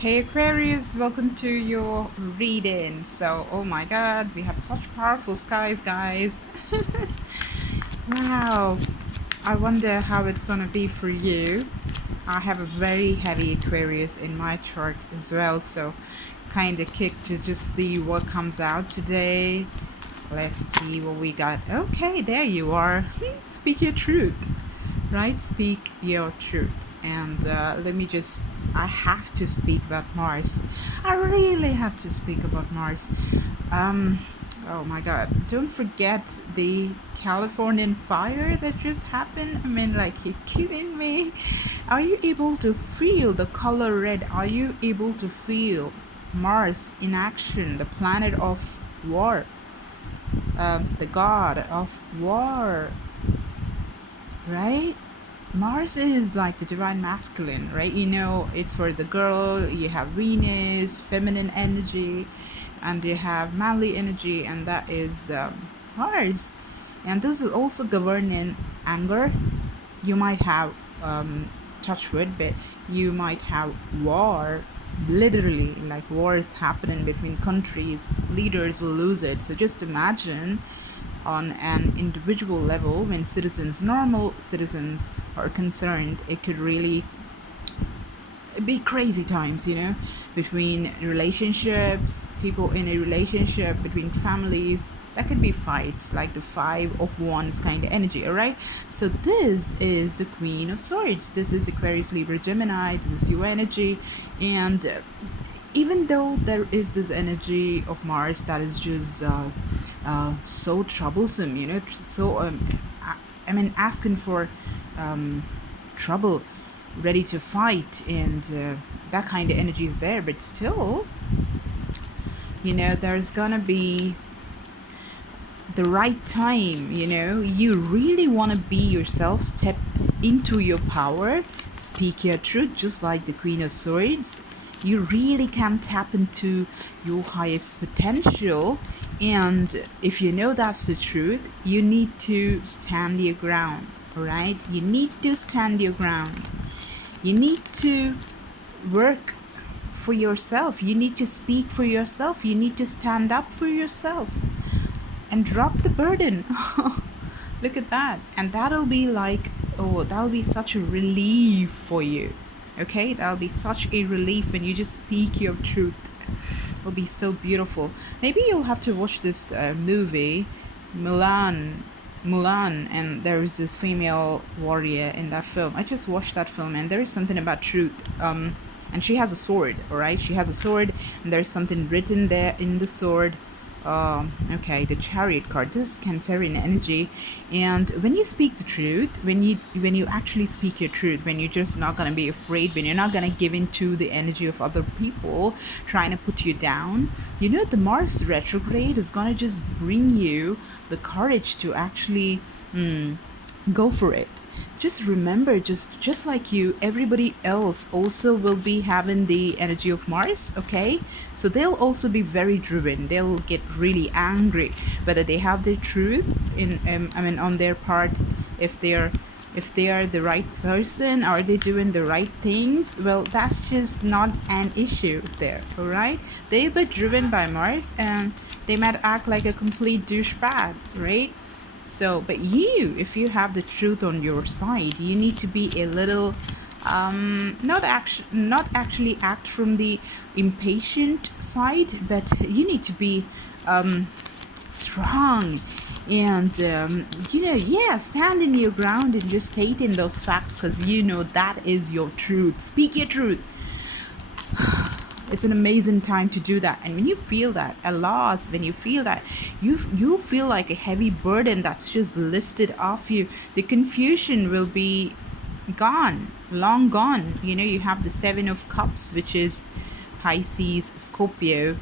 Hey Aquarius, welcome to your reading. So, oh my god, we have such powerful skies, guys. Wow, I wonder how it's gonna be for you. I have a very heavy Aquarius in my chart as well, so kind of kicked to just see what comes out today. Let's see what we got. Okay, there you are. Speak your truth, right? Speak your truth. And let me just, I have to speak about Mars. I really have to speak about Mars. Um, oh my god, don't forget the Californian fire that just happened. I mean, like, you're kidding me? Are you able to feel the color red? Are you able to feel Mars in action, the planet of war, the god of war, right? Mars is like the divine masculine, right? You know, it's for the girl. You have Venus, feminine energy, and you have manly energy, and that is Mars. And this is also governing anger. You might have touch wood, but you might have war. Literally, like war is happening between countries. Leaders will lose it. So just imagine on an individual level when citizens, normal citizens, are concerned, it could really be crazy times, between relationships, people in a relationship, between families. That could be fights, like the five of wands kind of energy, all right? So this is the Queen of Swords. This is Aquarius, Libra, Gemini. This is your energy. And even though there is this energy of Mars that is just so troublesome, so I mean, asking for trouble, ready to fight, and that kind of energy is there. But still, there's gonna be the right time. You really want to be yourself, step into your power, speak your truth, just like the Queen of Swords. You really can tap into your highest potential. And if you know that's the truth, you need to stand your ground, all right? You need to stand your ground. You need to work for yourself. You need to speak for yourself. You need to stand up for yourself and drop the burden. Look at that. And that'll be like, oh, that'll be such a relief for you. Okay? That'll be such a relief when you just speak your truth. It'll be so beautiful. Maybe you'll have to watch this movie, Mulan, and there is this female warrior in that film. I just watched that film, and there is something about truth. And she has a sword, all right? She has a sword, and there's something written there in the sword. Okay, the Chariot card. This is Cancerian energy, and when you speak the truth, when you actually speak your truth, when you're just not gonna be afraid, when you're not gonna give in to the energy of other people trying to put you down, the Mars retrograde is gonna just bring you the courage to actually go for it. Just remember, just like you, everybody else also will be having the energy of Mars, okay? So they'll also be very driven. They'll get really angry whether they have their truth on their part. If they are the right person, are they doing the right things? Well, that's just not an issue there, all right? They'll be driven by Mars, and they might act like a complete douchebag, right? So, but if you have the truth on your side, you need to be a little, not actually act from the impatient side, but you need to be strong, and stand in your ground and just state in those facts, because that is your truth. Speak your truth. It's an amazing time to do that. And when you feel that, a loss, when you feel that, you feel like a heavy burden that's just lifted off you. The confusion will be gone, long gone. You have the Seven of Cups, which is Pisces, Scorpio,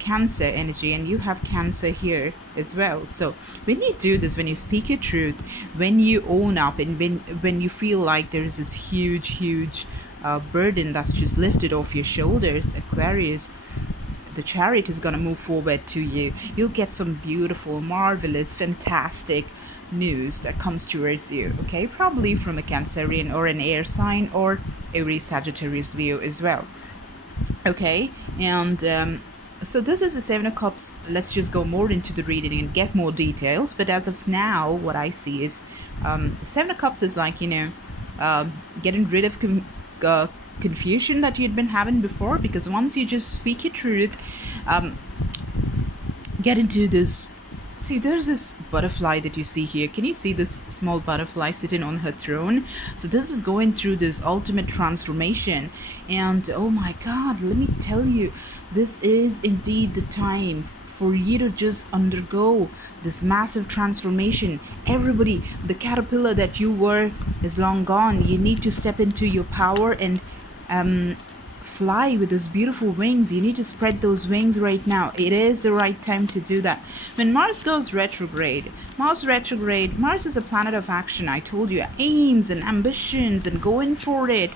Cancer energy, and you have Cancer here as well. So when you do this, when you speak your truth, when you own up, and when you feel like there's this huge burden that's just lifted off your shoulders, Aquarius, the Chariot is going to move forward to you. You'll get some beautiful, marvelous, fantastic news that comes towards you, okay? Probably from a Cancerian or an air sign, or Aries, Sagittarius, Leo as well. Okay, and so this is the Seven of Cups. Let's just go more into the reading and get more details. But as of now, what I see is Seven of Cups is like, getting rid of confusion that you'd been having before, because once you just speak your truth, get into this. See, there's this butterfly that you see here. Can you see this small butterfly sitting on her throne? So this is going through this ultimate transformation. And oh my God, let me tell you, this is indeed the time for you to just undergo this massive transformation. Everybody, the caterpillar that you were is long gone. You need to step into your power and fly with those beautiful wings. You need to spread those wings right now. It is the right time to do that. When Mars goes retrograde, Mars is a planet of action. I told you, aims and ambitions and going for it,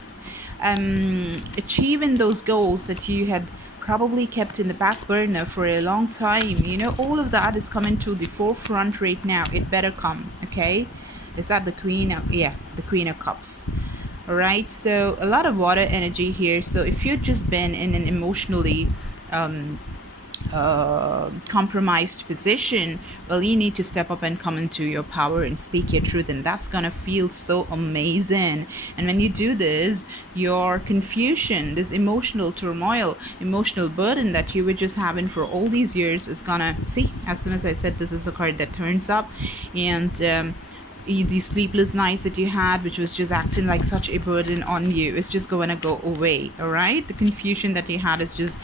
achieving those goals that you had probably kept in the back burner for a long time. All of that is coming to the forefront right now. It better come, okay? Is that the Queen of, yeah, the Queen of Cups. All right, so a lot of water energy here. So if you've just been in an emotionally compromised position, well, you need to step up and come into your power and speak your truth, and that's gonna feel so amazing. And when you do this, your confusion, this emotional turmoil, emotional burden that you were just having for all these years is gonna, see, as soon as I said this is a card that turns up, and the sleepless nights that you had, which was just acting like such a burden on you, is just going to go away. All right, the confusion that you had is just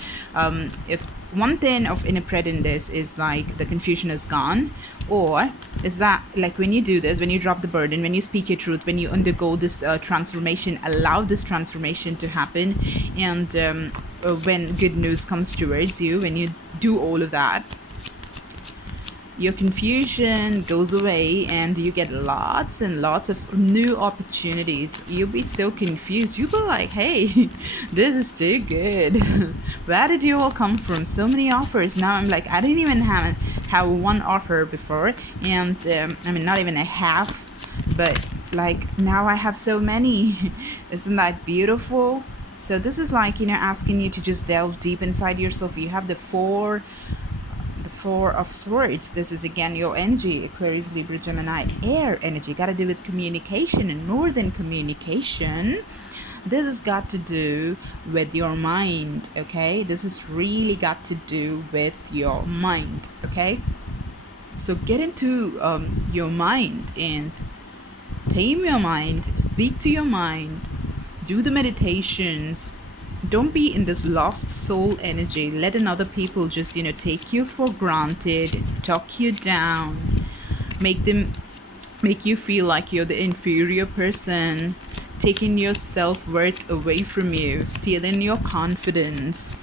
it's one thing of interpreting this is like the confusion is gone, or is that like when you do this, when you drop the burden, when you speak your truth, when you undergo this transformation, allow this transformation to happen, and when good news comes towards you, when you do all of that, your confusion goes away and you get lots and lots of new opportunities. You'll be so confused. You'll be like, hey, this is too good. Where did you all come from? So many offers. Now I'm like, I didn't even have one offer before. And I mean, not even a half. But like now I have so many. Isn't that beautiful? So this is like, asking you to just delve deep inside yourself. You have the Four of Swords. This is again your energy, Aquarius, Libra, Gemini, air energy. Got to do with communication, and more than communication, this has got to do with your mind. Okay, this has really got to do with your mind. Okay, so get into your mind and tame your mind, speak to your mind, do the meditations. Don't be in this lost soul energy. Let another people just, take you for granted, talk you down, make you feel like you're the inferior person, taking your self-worth away from you, stealing your confidence,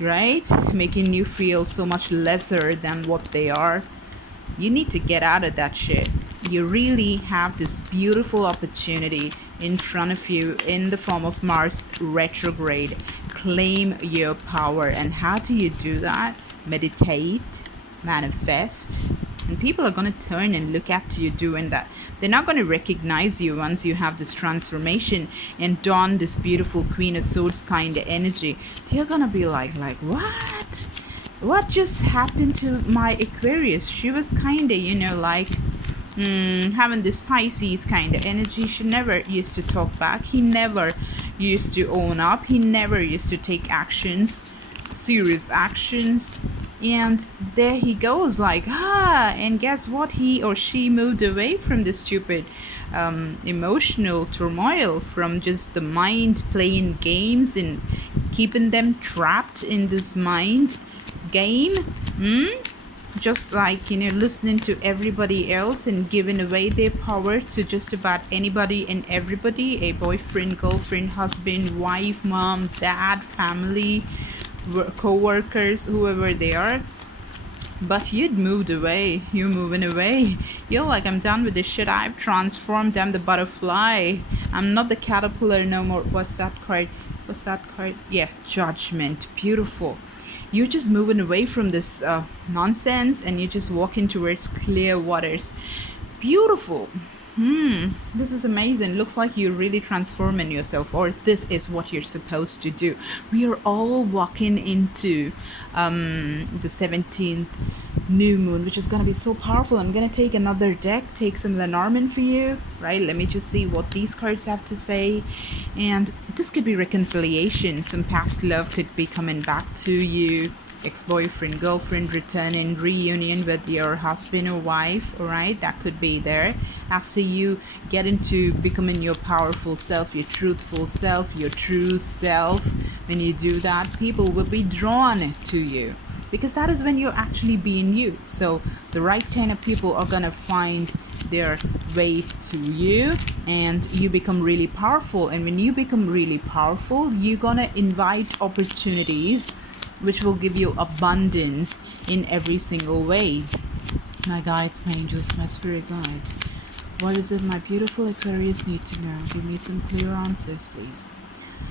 right? Making you feel so much lesser than what they are. You need to get out of that shit. You really have this beautiful opportunity in front of you in the form of Mars retrograde. Claim your power. And how do you do that? Meditate, manifest, and people are going to turn and look at you doing that. They're not going to recognize you once you have this transformation and don this beautiful Queen of Swords kind of energy. They're going to be like, what just happened to my Aquarius? She was kind of, like having this Pisces kind of energy. She never used to talk back. He never used to own up. He never used to take actions, serious actions. And there he goes, like, and guess what? He or she moved away from the stupid emotional turmoil, from just the mind playing games and keeping them trapped in this mind game. Just like, listening to everybody else and giving away their power to just about anybody and everybody, a boyfriend, girlfriend, husband, wife, mom, dad, family, co-workers, whoever they are. But you'd moved away. You're moving away. You're like, I'm done with this shit. I've transformed. I'm the butterfly. I'm not the caterpillar no more. What's that card? Yeah, Judgment. Beautiful. You're just moving away from this nonsense, and you're just walking towards clear waters. Beautiful. This is amazing. Looks like you're really transforming yourself, or this is what you're supposed to do. We are all walking into the 17th new moon, which is going to be so powerful. I'm going to take another deck, take some Lenormand for you, right? Let me just see what these cards have to say. And this could be reconciliation. Some past love could be coming back to you. Ex-boyfriend, girlfriend returning, reunion with your husband or wife, all right? That could be there. After you get into becoming your powerful self, your truthful self, your true self, when you do that, people will be drawn to you, because that is when you're actually being you. So the right kind of people are gonna find their way to you, and you become really powerful. And when you become really powerful, you're gonna invite opportunities which will give you abundance in every single way. My guides, my angels, my spirit guides, what is it my beautiful Aquarius need to know? Give me some clear answers, please.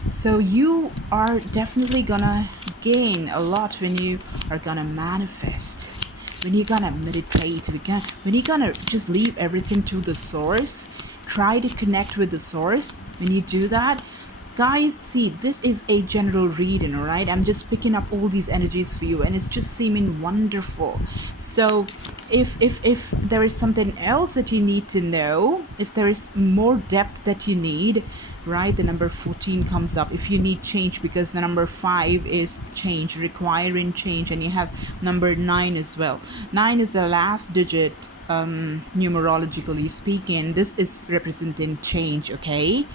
So you are definitely gonna gain a lot when you are gonna manifest, when you're gonna meditate, when you're gonna just leave everything to the source. Try to connect with the source. When you do that, guys, see, this is a general reading, all right? I'm just picking up all these energies for you, and it's just seeming wonderful. So if there is something else that you need to know, if there is more depth that you need, right, the number 14 comes up. If you need change, because the number 5 is change, requiring change, and you have number 9 as well. 9 is the last digit, numerologically speaking. This is representing change, okay?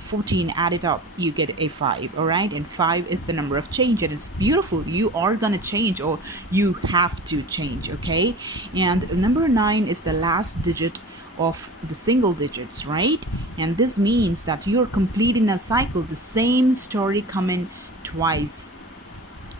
14, add it up, you get a 5, all right? And 5 is the number of change, and it's beautiful. You are gonna change, or you have to change, okay? And number 9 is the last digit of the single digits, right? And this means that you're completing a cycle, the same story coming twice.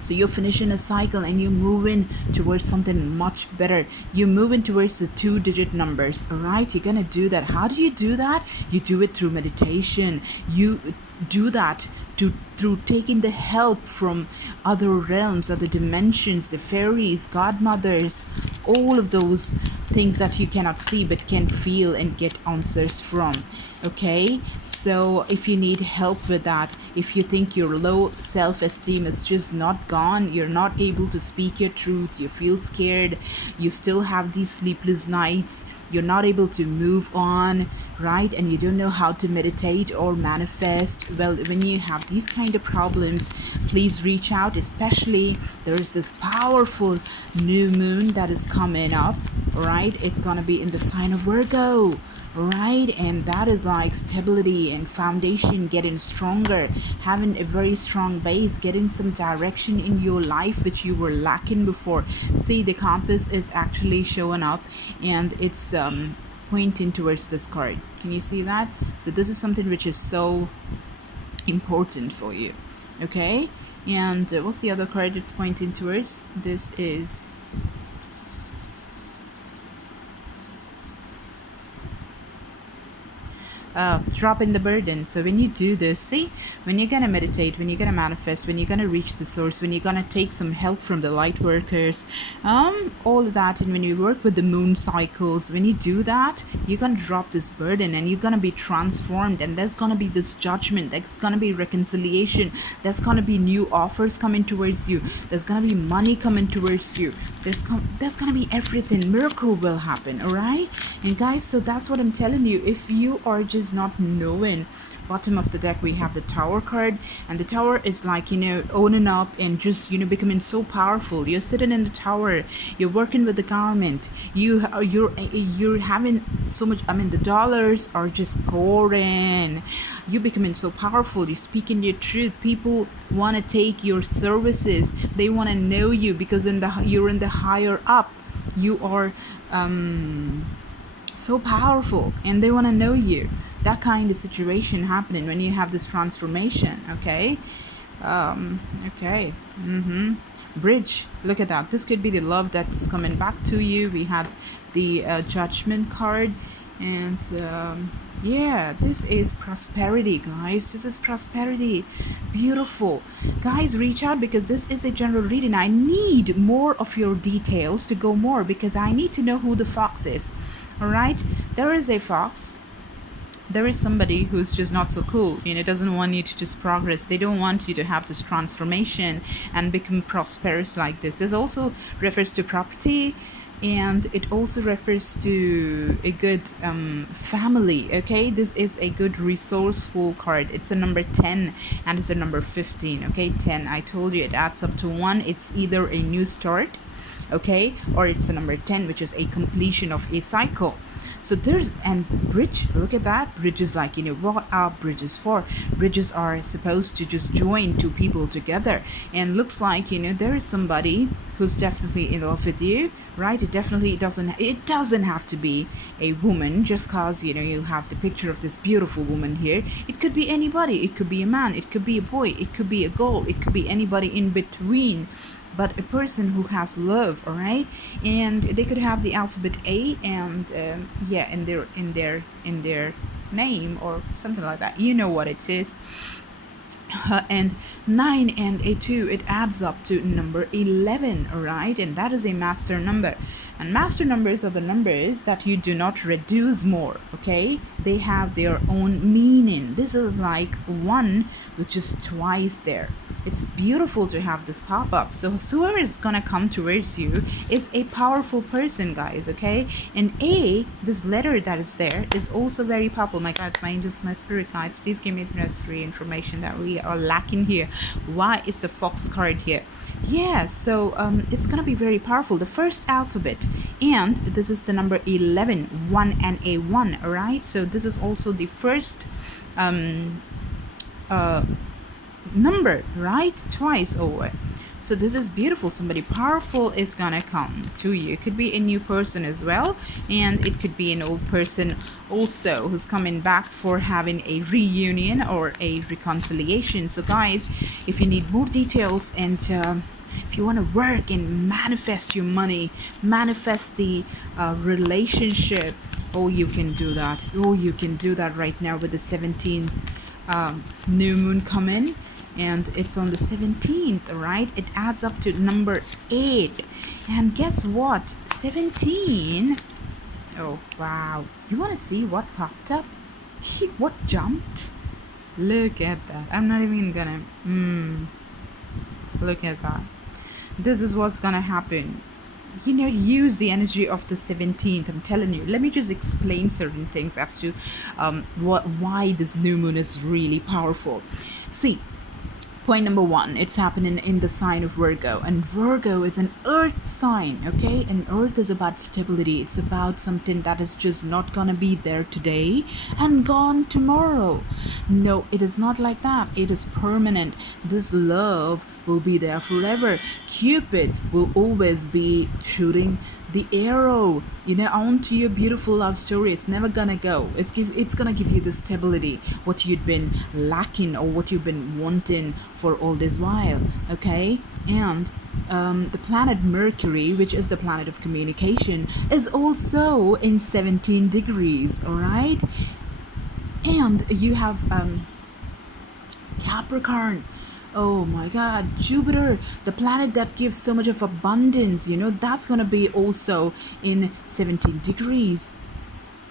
So you're finishing a cycle and you're moving towards something much better. You're moving towards the 2-digit numbers, all right? You're gonna do that. How do you do that? You do it through meditation. You do that through taking the help from other realms, other dimensions, the fairies, godmothers, all of those things that you cannot see but can feel and get answers from. Okay, so if you need help with that, if you think your low self-esteem is just not gone, you're not able to speak your truth, you feel scared, you still have these sleepless nights, you're not able to move on, right? And you don't know how to meditate or manifest. Well, when you have these kind of problems, please reach out. Especially there's this powerful new moon that is coming up, right? It's gonna be in the sign of Virgo, right? And that is like stability and foundation, getting stronger, having a very strong base, getting some direction in your life which you were lacking before. See, the compass is actually showing up, and it's pointing towards this card. Can you see that? So this is something which is so important for you, okay? And what's the other card it's pointing towards? This is dropping the burden. So when you do this, see, when you're gonna meditate, when you're gonna manifest, when you're gonna reach the source, when you're gonna take some help from the light workers, all of that, and when you work with the moon cycles, when you do that, you're gonna drop this burden and you're gonna be transformed, and there's gonna be this judgment, there's gonna be reconciliation, there's gonna be new offers coming towards you, there's gonna be money coming towards you, there's gonna be everything. Miracle will happen, all right? And guys, so that's what I'm telling you. If you are just not knowing, bottom of the deck we have the Tower card, and the Tower is like, owning up and just becoming so powerful. You're sitting in the Tower, you're working with the government, you're having so much, the dollars are just pouring, you're becoming so powerful, you're speaking your truth, people want to take your services, they want to know you because you're in the higher up, you are so powerful, and they want to know you. That kind of situation happening when you have this transformation, okay? Bridge, look at that. This could be the love that's coming back to you. We had the Judgment card, and yeah, this is prosperity, guys. This is prosperity. Beautiful. Guys, reach out, because this is a general reading. I need more of your details to go more, because I need to know who the fox is. All right, there is a fox. There is somebody who's just not so cool, doesn't want you to just progress. They don't want you to have this transformation and become prosperous like this also refers to property, and it also refers to a good family. Okay, this is a good resourceful card. It's a number 10 and it's a number 15. Okay, 10, I told you, it adds up to 1. It's either a new start, okay, or it's a number 10, which is a completion of a cycle. So there's, and bridge, look at that. Bridge is like, what are bridges for? Bridges are supposed to just join two people together. And looks like, there is somebody who's definitely in love with you, right? It definitely doesn't have to be a woman just cause, you have the picture of this beautiful woman here. It could be anybody. It could be a man. It could be a boy. It could be a girl. It could be anybody in between, but a person who has love. All right, and they could have the alphabet A and in their name or something like that. You know what it is. And 9 and a 2, it adds up to number 11. All right, and that is a master number. And master numbers are the numbers that you do not reduce more. Okay, they have their own meaning. This is like 1 which is twice there. It's beautiful to have this pop up. So whoever is gonna come towards you is a powerful person, guys. Okay, and A, this letter that is there, is also very powerful. My guides, my angels, my spirit guides, please give me the necessary information that we are lacking here. Why is the fox card here? Yeah, so it's gonna be very powerful. The first alphabet, and this is the number 11, 1 and a 1. All right, so this is also the first number, right? Twice over. So this is beautiful. Somebody powerful is gonna come to you. It could be a new person as well, and it could be an old person also who's coming back for having a reunion or a reconciliation. So guys, if you need more details and if you want to work and manifest your money, manifest the relationship, you can do that. You can do that right now with the 17th new moon coming, and it's on the 17th, right? It adds up to number 8, and guess what? 17. Oh wow, you want to see what popped up? What jumped? Look at that. I'm not even gonna look at that. This is what's gonna happen. Use the energy of the 17th. I'm telling you. Let me just explain certain things as to why this new moon is really powerful. See, point number 1, it's happening in the sign of Virgo, and Virgo is an earth sign. Okay, and earth is about stability. It's about something that is just not gonna be there today and gone tomorrow. No, it is not like that. It is permanent. This love will be there forever. Cupid will always be shooting the arrow, onto your beautiful love story. It's never gonna go. It's gonna give you the stability, what you've been lacking or what you've been wanting for all this while. Okay, and the planet Mercury, which is the planet of communication, is also in 17 degrees. All right, and you have Capricorn. Oh my god, Jupiter, the planet that gives so much of abundance, that's gonna be also in 17 degrees.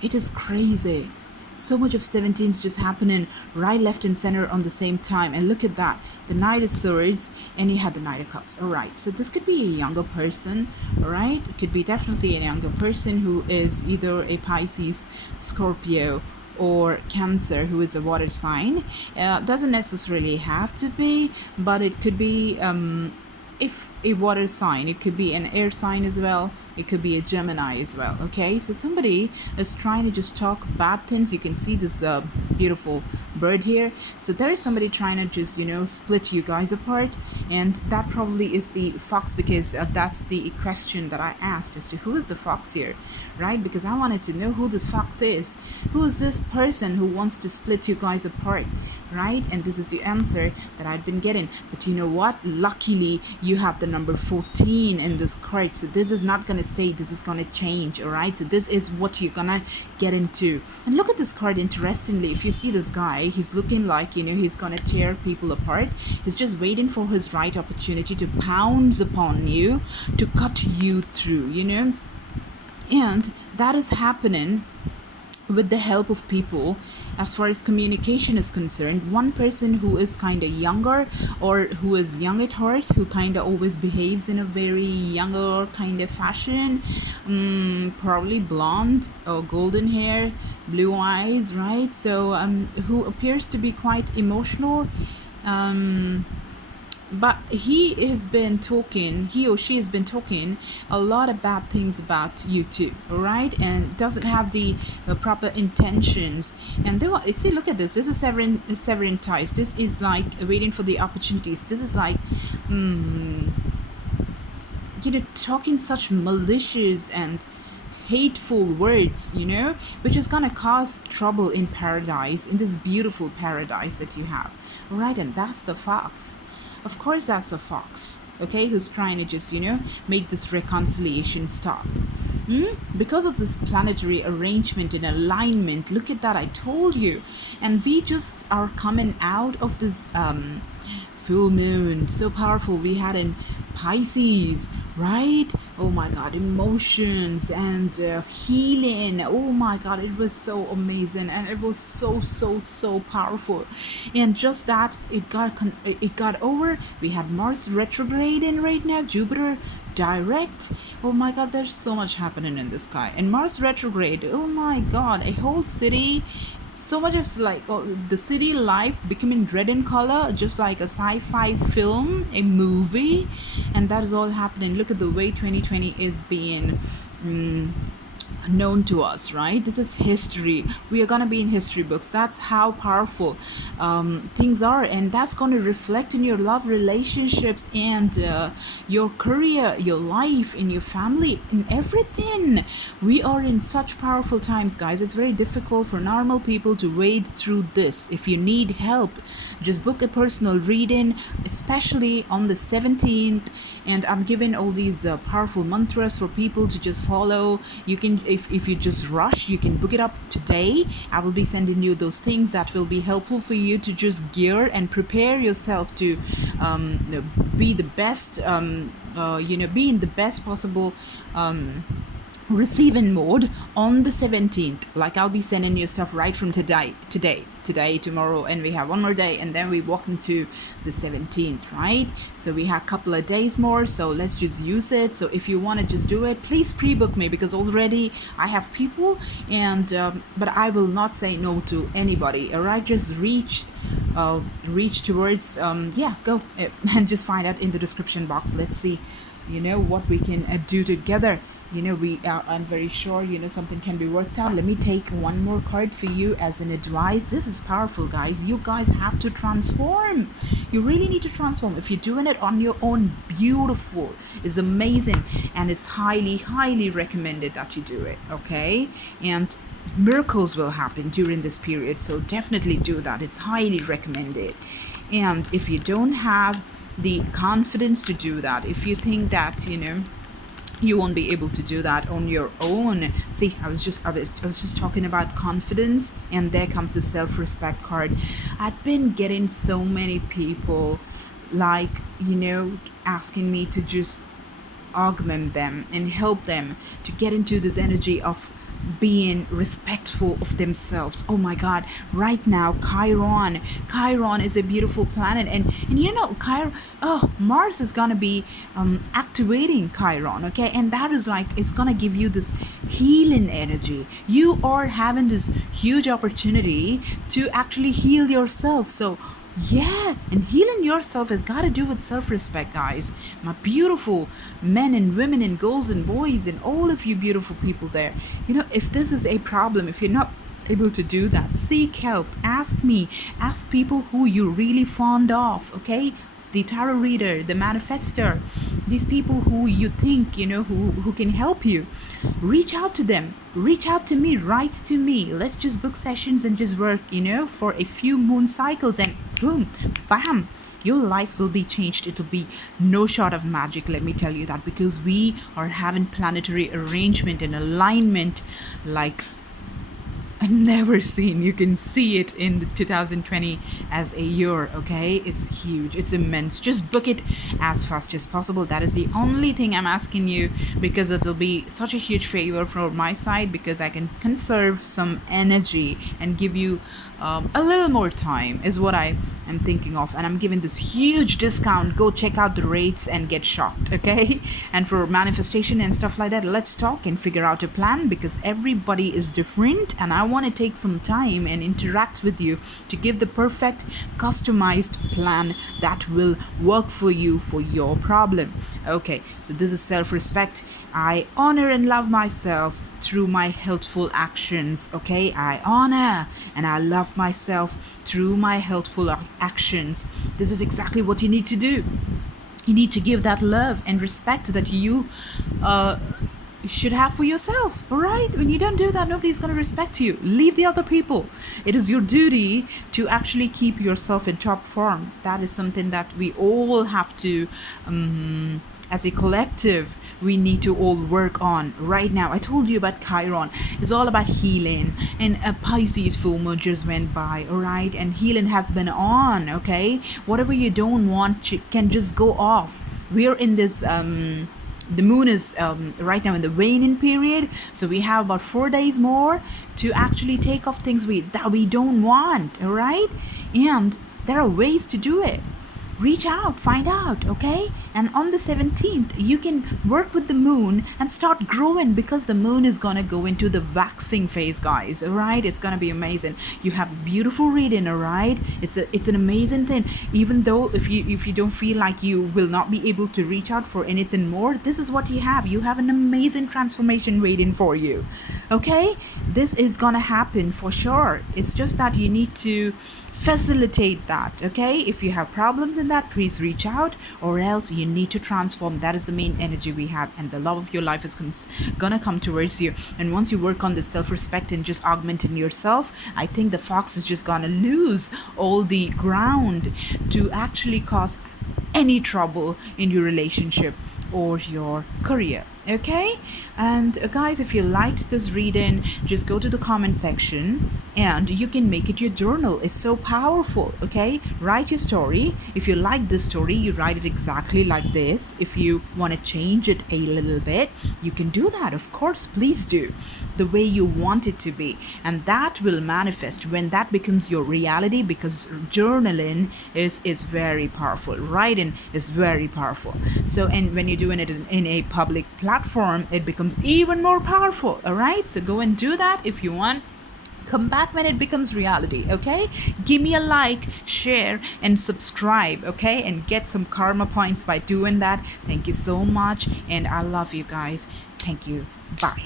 It is crazy. So much of 17s just happening right, left, and center on the same time. And look at that. The Knight of Swords, and you had the Knight of Cups. Alright, so this could be a younger person, alright? It could be definitely a younger person who is either a Pisces, Scorpio, or Cancer, who is a water sign. Doesn't necessarily have to be, but it could be if a water sign, it could be an air sign as well. It could be a Gemini as well. Okay, so somebody is trying to just talk bad things. You can see this beautiful bird here. So there is somebody trying to just split you guys apart, and that probably is the fox, because that's the question that I asked as to who is the fox here, right? Because I wanted to know who this fox is. Who is this person who wants to split you guys apart, right? And this is the answer that I'd been getting. But you know what? Luckily, you have the number 14 in this card. So this is not going to stay. This is going to change, all right? So this is what you're going to get into. And look at this card. Interestingly, if you see this guy, he's looking like, he's going to tear people apart. He's just waiting for his right opportunity to pounce upon you, to cut you through, And that is happening with the help of people. As far as communication is concerned, one person who is kind of younger, or who is young at heart, who kind of always behaves in a very younger kind of fashion, probably blonde or golden hair, blue eyes, right? So who appears to be quite emotional, um, but he or she has been talking a lot of bad things about you too, all right, and doesn't have the proper intentions. And they want, see, look at this is severing ties. This is like waiting for the opportunities. This is like, talking such malicious and hateful words, which is gonna cause trouble in paradise, in this beautiful paradise that you have, right? And that's the fox. Of course, that's a fox, okay, who's trying to just, make this reconciliation stop. Because of this planetary arrangement and alignment, look at that, I told you. And we just are coming out of this full moon, so powerful, we had in Pisces, right? Oh my god, emotions and healing. Oh my god, it was so amazing, and it was so powerful. And just that, it got over. We had Mars retrograde in right now, Jupiter direct. Oh my god, there's so much happening in the sky. And Mars retrograde, oh my god, a whole city, so much of like, the city life becoming red in color, just like a sci-fi film, a movie. And that is all happening. Look at the way 2020 is being known to us, right? This is history. We are going to be in history books. That's how powerful things are, and that's going to reflect in your love relationships, and your career, your life, in your family, in everything. We are in such powerful times, guys. It's very difficult for normal people to wade through this. If you need help, just book a personal reading, especially on the 17th. And I'm giving all these powerful mantras for people to just follow. You can, if you just rush, you can book it up today. I will be sending you those things that will be helpful for you to just gear and prepare yourself to be the best, be in the best possible receiving mode on the 17th. Like, I'll be sending you stuff right from today, tomorrow, and we have one more day, and then we walk into the 17th, right? So we have a couple of days more, so let's just use it. So if you want to just do it, please pre-book me, because already I have people, and but I will not say no to anybody, all right? Just reach towards go and just find out in the description box. Let's see what we can do together. I'm very sure something can be worked out. Let me take one more card for you as an advice. This is powerful, guys. You guys have to transform. You really need to transform. If you're doing it on your own, beautiful, it's amazing, and it's highly recommended that you do it, okay? And miracles will happen during this period, so definitely do that. It's highly recommended. And if you don't have the confidence to do that, if you think that you won't be able to do that on your own. See, I was just talking about confidence, and there comes the self-respect card. I've been getting so many people like asking me to just augment them and help them to get into this energy of being respectful of themselves. Oh my god, right now Chiron is a beautiful planet, and Chiron, Mars is gonna be activating Chiron, okay? And that is like, it's gonna give you this healing energy. You are having this huge opportunity to actually heal yourself. So yeah, and healing yourself has got to do with self-respect, guys. My beautiful men and women and girls and boys and all of you beautiful people there. If this is a problem, if you're not able to do that, seek help. Ask me. Ask people who you're really fond of, okay? The tarot reader, the manifestor, these people who you think, who can help you. Reach out to them. Reach out to me. Write to me. Let's just book sessions and just work, for a few moon cycles, and boom, bam, your life will be changed. It will be no short of magic, let me tell you that, because we are having planetary arrangement and alignment like never seen. You can see it in 2020 as a year, okay? It's huge, it's immense. Just book it as fast as possible. That is the only thing I'm asking you, because it'll be such a huge favor from my side, because I can conserve some energy and give you a little more time is what I am thinking of. And I'm giving this huge discount. Go check out the rates and get shocked, okay? And for manifestation and stuff like that, let's talk and figure out a plan, because everybody is different and I want to take some time and interact with you to give the perfect customized plan that will work for you for your problem. Okay, so this is self-respect. I honor and love myself through my healthful actions, okay? I honor and I love myself through my healthful actions. This is exactly what you need to do. You need to give that love and respect that you should have for yourself, all right? When you don't do that, nobody's going to respect you. Leave the other people. It is your duty to actually keep yourself in top form. That is something that we all have to, as a collective, we need to all work on right now. I told you about Chiron. It's all about healing, and a Pisces full moon just went by, all right? And healing has been on, okay? Whatever you don't want can just go off. We're in this the moon is right now in the waning period, so we have about 4 days more to actually take off things that we don't want, all right? And there are ways to do it. Reach out, find out, okay? And on the 17th, you can work with the moon and start growing, because the moon is gonna go into the waxing phase, guys, all right? It's gonna be amazing. You have beautiful reading, all right? It's an amazing thing. Even though if you don't feel like you will not be able to reach out for anything more, this is what you have. You have an amazing transformation waiting for you, okay? This is gonna happen for sure. It's just that you need to facilitate that, okay? If you have problems in that, please reach out, or else you need to transform. That is the main energy we have, and the love of your life is gonna come towards you. And once you work on the self-respect and just augmenting yourself, I think the fox is just gonna lose all the ground to actually cause any trouble in your relationship or your career, okay? And guys, if you liked this reading, just go to the comment section and you can make it your journal. It's so powerful, okay? Write your story. If you like this story, you write it exactly like this. If you want to change it a little bit, you can do that, of course. Please do, the way you want it to be, and that will manifest when that becomes your reality, because journaling is very powerful. Writing is very powerful. So, and when you're doing it in a public platform, it becomes even more powerful, all right? So go and do that if you want. Come back when it becomes reality, okay? Give me a like, share, and subscribe, okay? And get some karma points by doing that. Thank you so much, and I love you guys. Thank you. Bye.